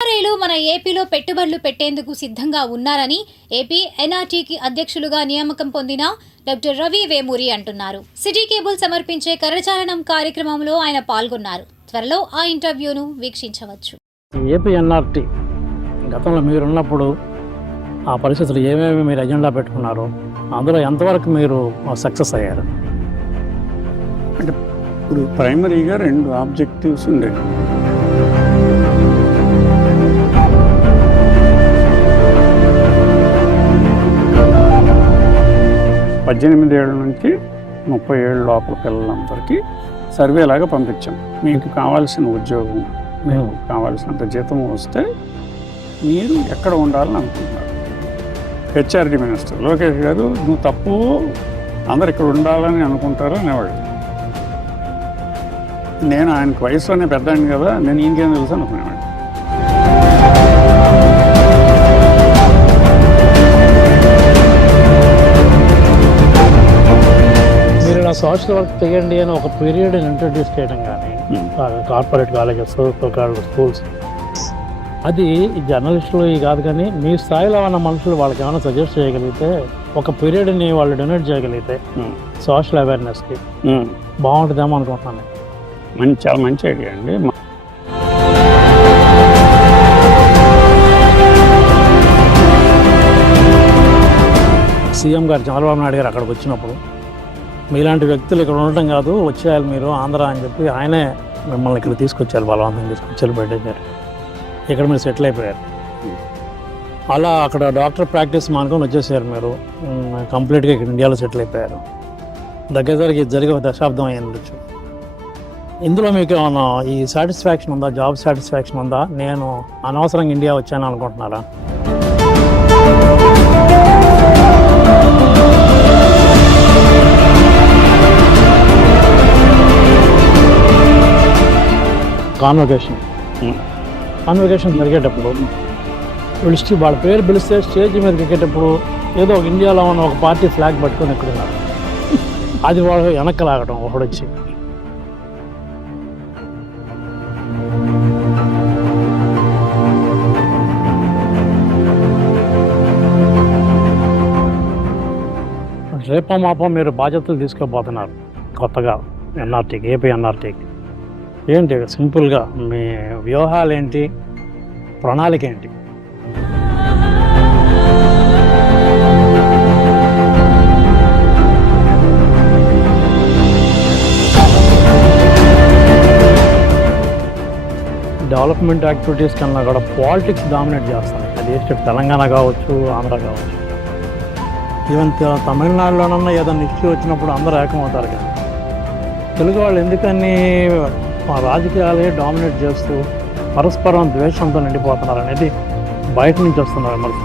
ఎన్ఆర్ఐలు మన ఏపీలో పెట్టుబడులు పెట్టేందుకు సిద్ధంగా ఉన్నారని ఏపీ ఎన్ఆర్టీకి అధ్యక్షులుగా నియామకం పొందిన డాక్టర్ రవి వేమూరి అంటున్నారు. సిటీ కేబుల్ సమర్పించే కరచాలనం కార్యక్రమంలో ఆయన పాల్గొన్నారు. త్వరలో ఆ ఇంటర్వ్యూను వీక్షించవచ్చు. ఏపీ ఎన్ఆర్టీ గతంలో మీరున్నప్పుడు ఆ పరిస్థితులు ఏమేమి మీరు ఎజెండా పెట్టుకున్నారు? అందులో ఎంతవరకు మీరు సక్సెస్ అయ్యారు? ఇప్పుడు ప్రైమరీగా రెండు ఆబ్జెక్టివ్స్ ఉండేవి. పద్దెనిమిది ఏళ్ళ నుంచి ముప్పై ఏళ్ళ లోపల పిల్లలందరికీ సర్వే లాగా పంపించాం. మీకు కావాల్సిన ఉద్యోగం మీకు కావాల్సినంత జీతం వస్తే మీరు ఎక్కడ ఉండాలని అనుకుంటున్నారు. హెచ్ఆర్డి మినిస్టర్ లోకేష్ గారు నువ్వు తప్పు అందరు ఇక్కడ ఉండాలని అనుకుంటారు? అనేవాళ్ళు. నేను ఆయనకు వయసులోనే పెద్దాన్ని కదా నేను ఇంకేం తెలుసు అనుకునేవాడిని. సోషల్ వర్క్ చేయండి అని ఒక పీరియడ్ ఇంట్రడ్యూస్ చేయడం కానీ కార్పొరేట్ కాలేజెస్ స్కూల్స్ అది జర్నలిస్టులు ఈ కాదు కానీ మీ స్థాయిలో ఉన్న మనుషులు వాళ్ళకి ఏమైనా సజెస్ట్ చేయగలిగితే ఒక పీరియడ్ని వాళ్ళు డొనేట్ చేయగలిగితే. సోషల్ అవేర్నెస్కి. బాగుంటుందేమో అనుకుంటున్నాను మంచి చాలా మంచి ఐడియా అండి సీఎం గారు చంద్రబాబు నాయుడు గారు అక్కడికి వచ్చినప్పుడు మీలాంటి వ్యక్తులు ఇక్కడ ఉండటం కాదు వచ్చేయాలి మీరు ఆంధ్ర అని చెప్పి ఆయనే మిమ్మల్ని ఇక్కడ తీసుకొచ్చారు బలవంతం తీసుకొచ్చారు పెట్టేశారు ఇక్కడ మీరు సెటిల్ అయిపోయారు. అలా అక్కడ డాక్టర్ ప్రాక్టీస్ మానుకొని వచ్చేసారు మీరు. కంప్లీట్గా ఇక్కడ ఇండియాలో సెటిల్ అయిపోయారు. దగ్గరికి జరిగే ఒక దశాబ్దం అయ్యిండొచ్చు ఇందులో మీకు ఏమన్నా ఈ సాటిస్ఫాక్షన్ ఉందా జాబ్ సాటిస్ఫాక్షన్ ఉందా? నేను అనవసరంగా ఇండియా వచ్చాను అనుకుంటున్నారా? కాన్వకేషన్. కాన్వకేషన్ జరిగేటప్పుడు పిలిచి వాళ్ళ పేరు పిలిస్తే స్టేజ్ మీదకి ఎక్కేటప్పుడు ఏదో ఒక ఇండియాలో ఉన్న ఒక పార్టీ ఫ్లాగ్ పట్టుకొని ఎక్కుతున్నారు అది వాళ్ళు వెనక్కి లాగడం ఒకడొచ్చి రేపో మాపో మీరు బాధ్యతలు తీసుకోబోతున్నారు కొత్తగా ఎన్ఆర్టీకి ఏపీ ఎన్ఆర్టీకి. ఏంటి సింపుల్గా మీ వ్యూహాలు ఏంటి ప్రణాళిక ఏంటి డెవలప్మెంట్ యాక్టివిటీస్ కన్నా కూడా పాలిటిక్స్ డామినేట్ చేస్తాను అది ఏ తెలంగాణ కావచ్చు ఆంధ్ర కావచ్చు. ఈవెన్ తమిళనాడులోనన్నా ఏదైనా ఇష్యూ వచ్చినప్పుడు అందరూ ఏకమవుతారు కదా. తెలుగు వాళ్ళు ఎందుకని మా రాజకీయాలే డామినేట్ చేస్తూ పరస్పరం ద్వేషంతో నిండిపోతున్నారు అనేది బయట నుంచి వస్తున్న విమర్శ.